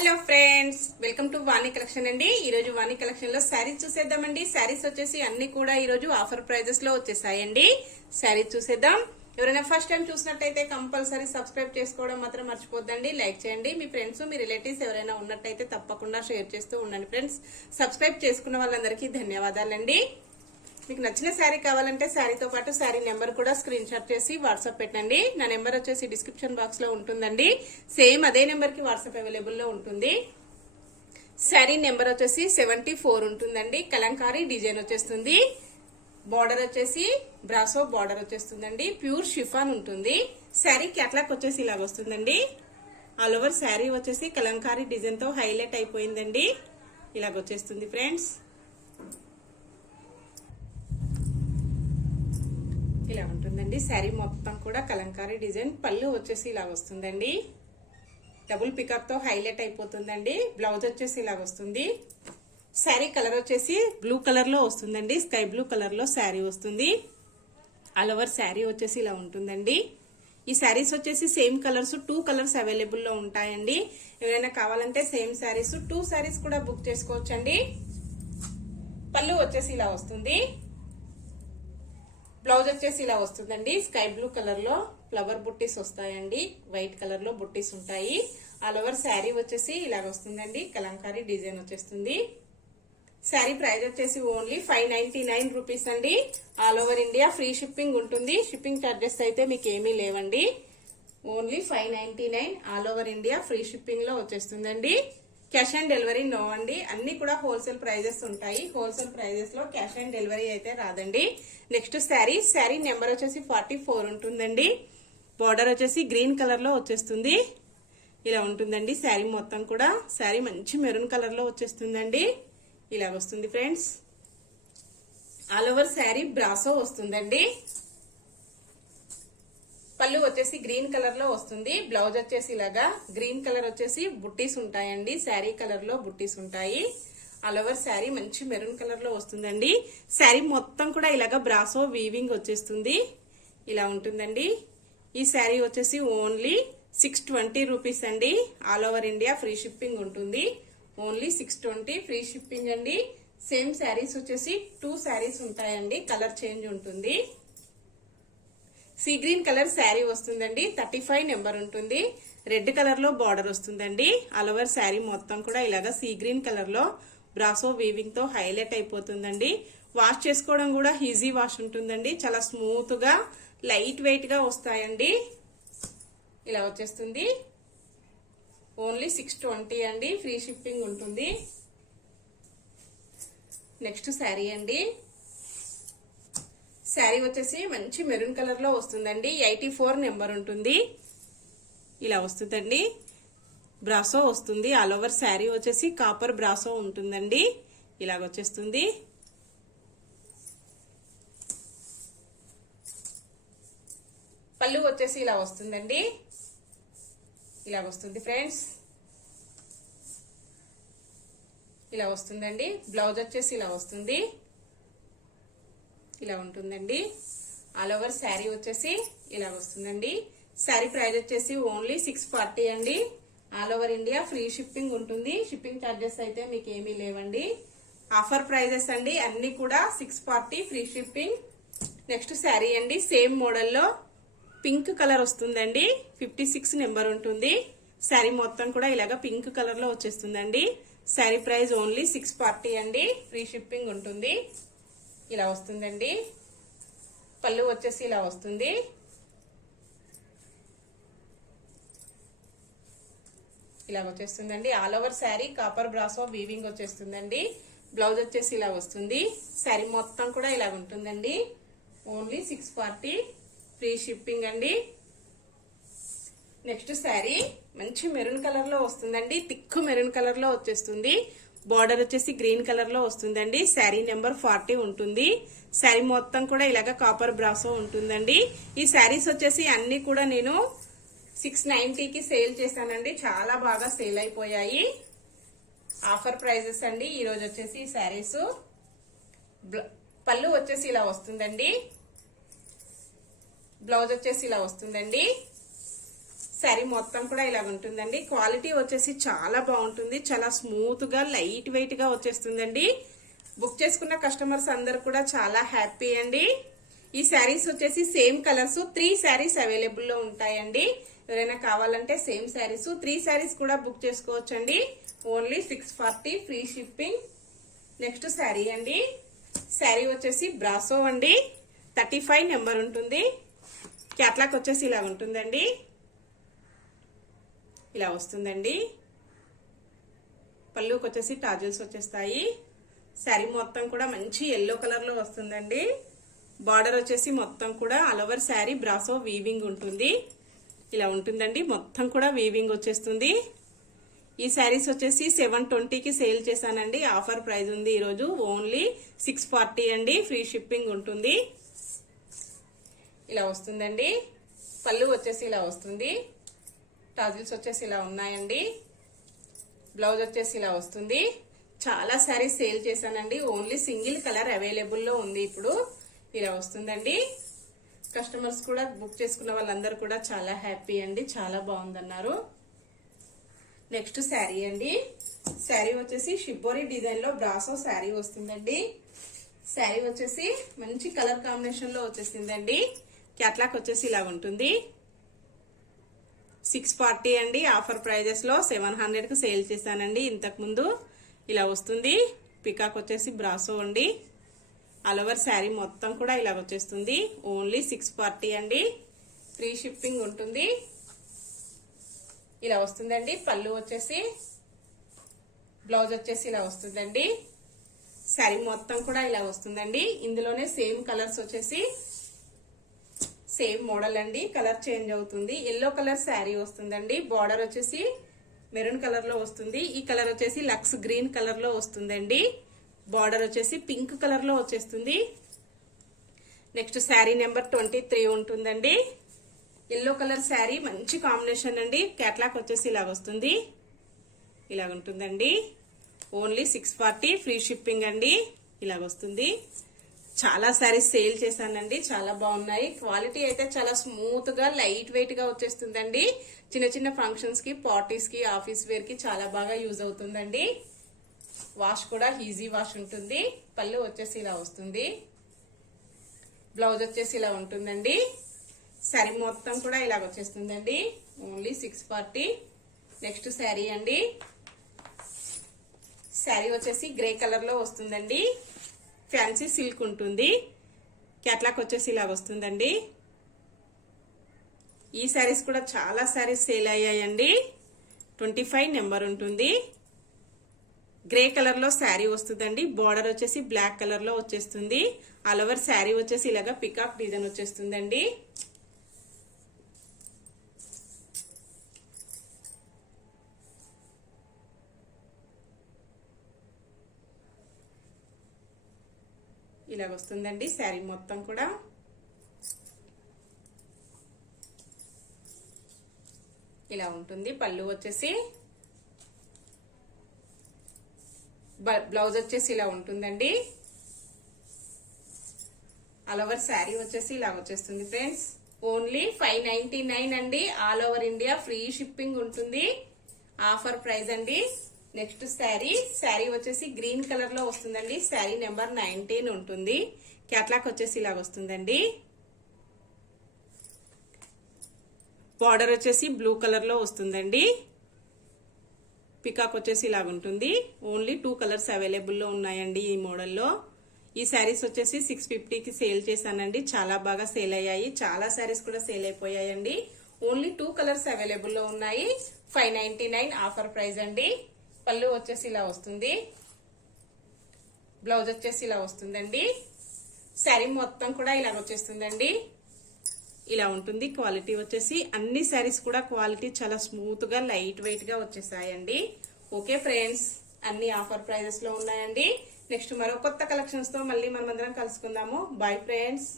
Hello friends, welcome to Vani collection అండి. ఈ రోజు వాణి కలెక్షన్ లో శారీస్ చూసేద్దామండి. శారీస్ వచ్చేసి అన్ని కూడా ఈ రోజు ఆఫర్ ప్రైజెస్ లో వచ్చేసాయండి. శారీస్ చూసేద్దాం. ఎవరైనా ఫస్ట్ టైం చూసినట్టయితే కంపల్సరీ సబ్స్క్రైబ్ చేసుకోవడం మాత్రం మర్చిపోద్దండి. లైక్ చేయండి. మీ ఫ్రెండ్స్ మీ రిలేటివ్స్ ఎవరైనా ఉన్నట్టయితే తప్పకుండా షేర్ చేస్తూ ఉండండి ఫ్రెండ్స్. సబ్స్క్రైబ్ చేసుకున్న వాళ్ళందరికీ ధన్యవాదాలండి. మీకు నచ్చిన శారీ కావాలంటే శారీతో పాటు శారీ నెంబర్ కూడా స్క్రీన్ షాట్ చేసి వాట్సాప్ పెట్టండి. నా నెంబర్ వచ్చేసి డిస్క్రిప్షన్ బాక్స్ లో ఉంటుందండి. సేమ్ అదే నెంబర్ కి వాట్సాప్ అవైలబుల్ లో ఉంటుంది. శారీ నెంబర్ వచ్చేసి 74 ఉంటుందండి. కలంకారీ డిజైన్ వచ్చేస్తుంది. బార్డర్ వచ్చేసి బ్రాసో బార్డర్ వచ్చేస్తుందండి. ప్యూర్ షిఫాన్ ఉంటుంది. శారీ క్యాట్లాగ్ వచ్చేసి ఇలాగ వస్తుందండి. ఆల్ ఓవర్ శారీ వచ్చేసి కలంకారీ డిజైన్ తో హైలైట్ అయిపోయిందండి. ఇలాగ వచ్చేస్తుంది ఫ్రెండ్స్. ఇలా ఉంటుందండి. శారీ మొత్తం కూడా కలంకారీ డిజైన్. పళ్ళు వచ్చేసి ఇలా వస్తుందండి. డబుల్ పికప్ తో హైలైట్ అయిపోతుందండి. బ్లౌజ్ వచ్చేసి ఇలా వస్తుంది. శారీ కలర్ వచ్చేసి బ్లూ కలర్ లో వస్తుందండి. స్కై బ్లూ కలర్ లో శారీ వస్తుంది. ఆల్ ఓవర్ శారీ వచ్చేసి ఇలా ఉంటుందండి. ఈ శారీస్ వచ్చేసి సేమ్ కలర్స్ 2 కలర్స్ అవైలబుల్ లో ఉంటాయండి. ఎవరైనా కావాలంటే సేమ్ శారీస్ 2 శారీస్ కూడా బుక్ చేసుకోవచ్చండి. పళ్ళు వచ్చేసి ఇలా వస్తుంది. బ్లౌజ్ వచ్చేసి ఇలా వస్తుందండి. స్కై బ్లూ కలర్ లో ఫ్లవర్ బుట్టీస్ వస్తాయండి. వైట్ కలర్ లో బుట్టీస్ ఉంటాయి. ఆల్ ఓవర్ శారీ వచ్చేసి ఇలా వస్తుందండి. కలంకారీ డిజైన్ వచ్చేస్తుంది. శారీ ప్రైస్ వచ్చేసి ఓన్లీ 599 రూపీస్ అండి. All over India free shipping ఉంటుంది. షిప్పింగ్ చార్జెస్ అయితే మీకు ఏమీ లేవండి. Only 599 all over India free shipping లో వచ్చేస్తుందండి. క్యాష్ ఆన్ డెలివరీ నో అండి. అన్ని కూడా హోల్సేల్ ప్రైజెస్ ఉంటాయి. హోల్సేల్ ప్రైజెస్ లో క్యాష్ ఆన్ డెలివరీ అయితే రాదండి. నెక్స్ట్ శారీ నెంబర్ వచ్చేసి 44 ఉంటుందండి. బార్డర్ వచ్చేసి గ్రీన్ కలర్ లో వచ్చేస్తుంది. ఇలా ఉంటుందండి శారీ మొత్తం కూడా. శారీ మంచి మెరూన్ కలర్ లో వచ్చేస్తుందండి. ఇలా వస్తుంది friends. All over sari brasso వస్తుందండి. పళ్ళు వచ్చేసి గ్రీన్ కలర్ లో వస్తుంది. బ్లౌజ్ వచ్చేసి ఇలాగా గ్రీన్ కలర్ వచ్చేసి బుట్టీస్ ఉంటాయండి. శారీ కలర్ లో బుట్టీస్ ఉంటాయి. ఆల్ ఓవర్ శారీ మంచి మెరూన్ కలర్ లో వస్తుందండి. శారీ మొత్తం కూడా ఇలాగా బ్రాసో వీవింగ్ వచ్చేస్తుంది. ఇలా ఉంటుందండి. ఈ శారీ వచ్చేసి ఓన్లీ 620 రూపీస్ అండి. All over India free shipping ఉంటుంది. ఓన్లీ 620 ఫ్రీ షిప్పింగ్ అండి. సేమ్ శారీస్ వచ్చేసి 2 శారీస్ ఉంటాయండి. కలర్ చేంజ్ ఉంటుంది. సీ గ్రీన్ కలర్ శారీ వస్తుందండి. 35 నెంబర్ ఉంటుంది. రెడ్ కలర్ లో బార్డర్ వస్తుందండి. ఆల్ ఓవర్ శారీ మొత్తం కూడా ఇలాగా సీ గ్రీన్ కలర్ లో బ్రాసో వీవింగ్ తో హైలైట్ అయిపోతుందండి. వాష్ చేసుకోవడం కూడా ఈజీ వాష్ ఉంటుందండి. చాలా స్మూత్ గా లైట్ వెయిట్ గా వస్తాయండి. ఇలా వచ్చేస్తుంది. ఓన్లీ 620 అండి. ఫ్రీ షిప్పింగ్ ఉంటుంది. నెక్స్ట్ శారీ అండి. శారీ వచ్చేసి మంచి మెరూన్ కలర్ లో వస్తుందండి. 84 నెంబర్ ఉంటుంది. ఇలా వస్తుందండి. బ్రాసో వస్తుంది. ఆల్ ఓవర్ శారీ వచ్చేసి కాపర్ బ్రాసో ఉంటుందండి. ఇలాగ వచ్చేస్తుంది. పళ్ళు వచ్చేసి ఇలా వస్తుందండి. ఇలా వస్తుంది ఫ్రెండ్స్. ఇలా వస్తుందండి. బ్లౌజ్ వచ్చేసి ఇలా వస్తుంది. ఇలా ఉంటుందండి. ఆల్ ఓవర్ శారీ వచ్చేసి ఇలా వస్తుందండి. శారీ ప్రైస్ వచ్చేసి ఓన్లీ 640 అండి. All over India free shipping ఉంటుంది. షిప్పింగ్ చార్జెస్ అయితే మీకు ఏమీ లేవండి. ఆఫర్ ప్రైజెస్ అండి. అన్ని కూడా 640 ఫ్రీ షిప్పింగ్. నెక్స్ట్ శారీ అండి. సేమ్ మోడల్లో పింక్ కలర్ వస్తుందండి. 56 నెంబర్ ఉంటుంది. శారీ మొత్తం కూడా ఇలాగా పింక్ కలర్ లో వచ్చేస్తుందండి. శారీ ప్రైస్ ఓన్లీ 640 అండి. ఫ్రీ షిప్పింగ్ ఉంటుంది. ఇలా వస్తుందండి. పళ్ళు వచ్చేసి ఇలా వస్తుంది. ఇలా వచ్చేస్తుందండి. All over sari copper brasso weaving వచ్చేస్తుందండి. బ్లౌజ్ వచ్చేసి ఇలా వస్తుంది. శారీ మొత్తం కూడా ఇలా ఉంటుందండి. ఓన్లీ 640 ఫ్రీ షిప్పింగ్ అండి. నెక్స్ట్ శారీ మంచి మెరూన్ కలర్ లో వస్తుందండి. థిక్ మెరూన్ కలర్ లో వచ్చేస్తుంది. బార్డర్ వచ్చేసి గ్రీన్ కలర్ లో వస్తుందండి. శారీ నెంబర్ 40 ఉంటుంది. శారీ మొత్తం కూడా ఇలాగ కాపర్ బ్రాసో ఉంటుందండి. ఈ శారీస్ వచ్చేసి అన్ని కూడా నేను 690కి సేల్ చేశానండి. చాలా బాగా సేల్ అయిపోయాయి. ఆఫర్ ప్రైజెస్ అండి. ఈ రోజు వచ్చేసి ఈ శారీస్. పళ్ళు వచ్చేసి ఇలా వస్తుందండి. బ్లౌజ్ వచ్చేసి ఇలా వస్తుందండి. శారీ మొత్తం కూడా ఇలాగ ఉంటుందండి. క్వాలిటీ వచ్చేసి చాలా బాగుంటుంది, చాలా స్మూత్ గా లైట్ వెయిట్ గా వచ్చేస్తుందండి. బుక్ చేసుకున్న కస్టమర్స్ అందరు కూడా చాలా హ్యాపీ అండి. ఈ శారీస్ వచ్చేసి సేమ్ కలర్స్ 3 శారీస్ అవైలబుల్ లో ఉంటాయండి. ఎవరైనా కావాలంటే సేమ్ శారీస్ 3 శారీస్ కూడా బుక్ చేసుకోవచ్చండి. Only 640 free shipping. Next sari అండి. శారీ వచ్చేసి బ్రాసో అండి. 35 నెంబర్ ఉంటుంది. క్యాట్లాగ్ వచ్చేసి ఇలా ఉంటుందండి. ఇలా వస్తుందండి. పళ్ళుకి వచ్చేసి టాజిల్స్ వచ్చేస్తాయి. శారీ మొత్తం కూడా మంచి ఎల్లో కలర్ లో వస్తుందండి. బార్డర్ వచ్చేసి మొత్తం కూడా all over sari brasso weaving ఉంటుంది. ఇలా ఉంటుందండి. మొత్తం కూడా వీవింగ్ వచ్చేస్తుంది. ఈ శారీస్ వచ్చేసి 720కి సేల్ చేశానండి. ఆఫర్ ప్రైస్ ఉంది ఈరోజు. ఓన్లీ 640 అండి. ఫ్రీ షిప్పింగ్ ఉంటుంది. ఇలా వస్తుందండి. పళ్ళు వచ్చేసి ఇలా వస్తుంది. టాజిల్స్ వచ్చేసి ఇలా ఉన్నాయండి. బ్లౌజ్ వచ్చేసి ఇలా వస్తుంది. చాలా శారీస్ సేల్ చేశానండి. ఓన్లీ సింగిల్ కలర్ అవైలబుల్ లో ఉంది ఇప్పుడు. ఇలా వస్తుందండి. కస్టమర్స్ కూడా బుక్ చేసుకున్న వాళ్ళందరూ కూడా చాలా హ్యాపీ అండి. చాలా బాగుందన్నారు. నెక్స్ట్ శారీ అండి. శారీ వచ్చేసి షిబ్బోరి డిజైన్ లో బ్రాసో శారీ వస్తుందండి. శారీ వచ్చేసి మంచి కలర్ కాంబినేషన్ లో వచ్చేసిందండి. క్యాట్లాగ్ వచ్చేసి ఇలా ఉంటుంది. 640 అండి. ఆఫర్ ప్రైజెస్ లో 700కు సేల్ చేశానండి ఇంతకు ముందు. ఇలా వస్తుంది. పికాక్ వచ్చేసి బ్రాసో అండి. ఆల్ ఓవర్ శారీ మొత్తం కూడా ఇలా వచ్చేస్తుంది. ఓన్లీ 640 అండి. ఫ్రీ షిప్పింగ్ ఉంటుంది. ఇలా వస్తుందండి. పళ్ళు వచ్చేసి బ్లౌజ్ వచ్చేసి ఇలా వస్తుందండి. శారీ మొత్తం కూడా ఇలా వస్తుందండి. ఇందులోనే సేమ్ కలర్స్ వచ్చేసి సేమ్ మోడల్ అండి. కలర్ చేంజ్ అవుతుంది. ఎల్లో కలర్ శారీ వస్తుందండి. బార్డర్ వచ్చేసి మెరూన్ కలర్ లో వస్తుంది. ఈ కలర్ వచ్చేసి లక్స్ గ్రీన్ కలర్ లో వస్తుందండి. బార్డర్ వచ్చేసి పింక్ కలర్ లో వచ్చేస్తుంది. నెక్స్ట్ శారీ నెంబర్ 23 ఉంటుందండి. ఎల్లో కలర్ శారీ మంచి కాంబినేషన్ అండి. క్యాట్లాగ్ వచ్చేసి ఇలా వస్తుంది. ఇలా ఉంటుందండి. ఓన్లీ 640 ఫ్రీ షిప్పింగ్ అండి. ఇలా వస్తుంది. చాలా శారీస్ సేల్ చేశానండి. చాలా బాగున్నాయి. క్వాలిటీ అయితే చాలా స్మూత్ గా లైట్ వెయిట్ గా వచ్చేస్తుందండి. చిన్న చిన్న ఫంక్షన్స్ కి, పార్టీస్ కి, ఆఫీస్ వేర్ కి చాలా బాగా యూజ్ అవుతుందండి. వాష్ కూడా ఈజీ వాష్ ఉంటుంది. పళ్ళు వచ్చేసి ఇలా వస్తుంది. బ్లౌజ్ వచ్చేసి ఇలా ఉంటుందండి. శారీ మొత్తం కూడా ఇలా వచ్చేస్తుందండి. ఓన్లీ 640. నెక్స్ట్ శారీ అండి. శారీ వచ్చేసి గ్రే కలర్ లో వస్తుందండి. ఫ్యాన్సీ సిల్క్ ఉంటుంది. క్యాట్లాగ్ వచ్చేసి ఇలా వస్తుందండి. ఈ శారీస్ కూడా చాలా శారీస్ సేల్ అయ్యాయండి. 25 నెంబర్ ఉంటుంది. గ్రే కలర్ లో శారీ వస్తుందండి. బార్డర్ వచ్చేసి బ్లాక్ కలర్ లో వచ్చేస్తుంది. ఆల్ ఓవర్ శారీ వచ్చేసి ఇలాగా పికాక్ డిజైన్ వచ్చేస్తుందండి. ఇలాగ వస్తుందండి శారీ మొత్తం కూడా. ఇలా ఉంటుంది. పళ్ళు వచ్చేసి బ్లౌజ్ వచ్చేసి ఇలా ఉంటుందండి. ఆల్ ఓవర్ శారీ వచ్చేసి ఇలా వచ్చేస్తుంది ఫ్రెండ్స్. ఓన్లీ 599 అండి. All over India free shipping ఉంటుంది. ఆఫర్ ప్రైస్ అండి. నెక్స్ట్ శారీ వచ్చేసి గ్రీన్ కలర్ లో వస్తుందండి. శారీ నెంబర్ 19 ఉంటుంది. క్యాట్లాగ్ వచ్చేసి ఇలా వస్తుందండి. బార్డర్ వచ్చేసి బ్లూ కలర్ లో వస్తుందండి. పికాక్ వచ్చేసి ఇలా ఉంటుంది. ఓన్లీ 2 కలర్స్ అవైలబుల్ లో ఉన్నాయండి ఈ మోడల్లో. ఈ శారీస్ వచ్చేసి 650కి సేల్ చేశానండి. చాలా బాగా సేల్ అయ్యాయి. చాలా శారీస్ కూడా సేల్ అయిపోయాయండి. ఓన్లీ 2 కలర్స్ అవైలబుల్ లో ఉన్నాయి. 599 ఆఫర్ ప్రైస్ అండి. పళ్ళు వచ్చేసి ఇలా వస్తుంది. బ్లౌజ్ వచ్చేసి ఇలా వస్తుందండి. శారీ మొత్తం కూడా ఇలా వచ్చేస్తుందండి. ఇలా ఉంటుంది. క్వాలిటీ వచ్చేసి అన్ని శారీస్ కూడా క్వాలిటీ చాలా స్మూత్ గా లైట్ వెయిట్ గా వచ్చేసాయండి. ఓకే ఫ్రెండ్స్, అన్ని ఆఫర్ ప్రైజెస్ లో ఉన్నాయండి. నెక్స్ట్ మరో కొత్త కలెక్షన్స్ తో మళ్ళీ మనమందరం కలుసుకుందాము. Bye friends.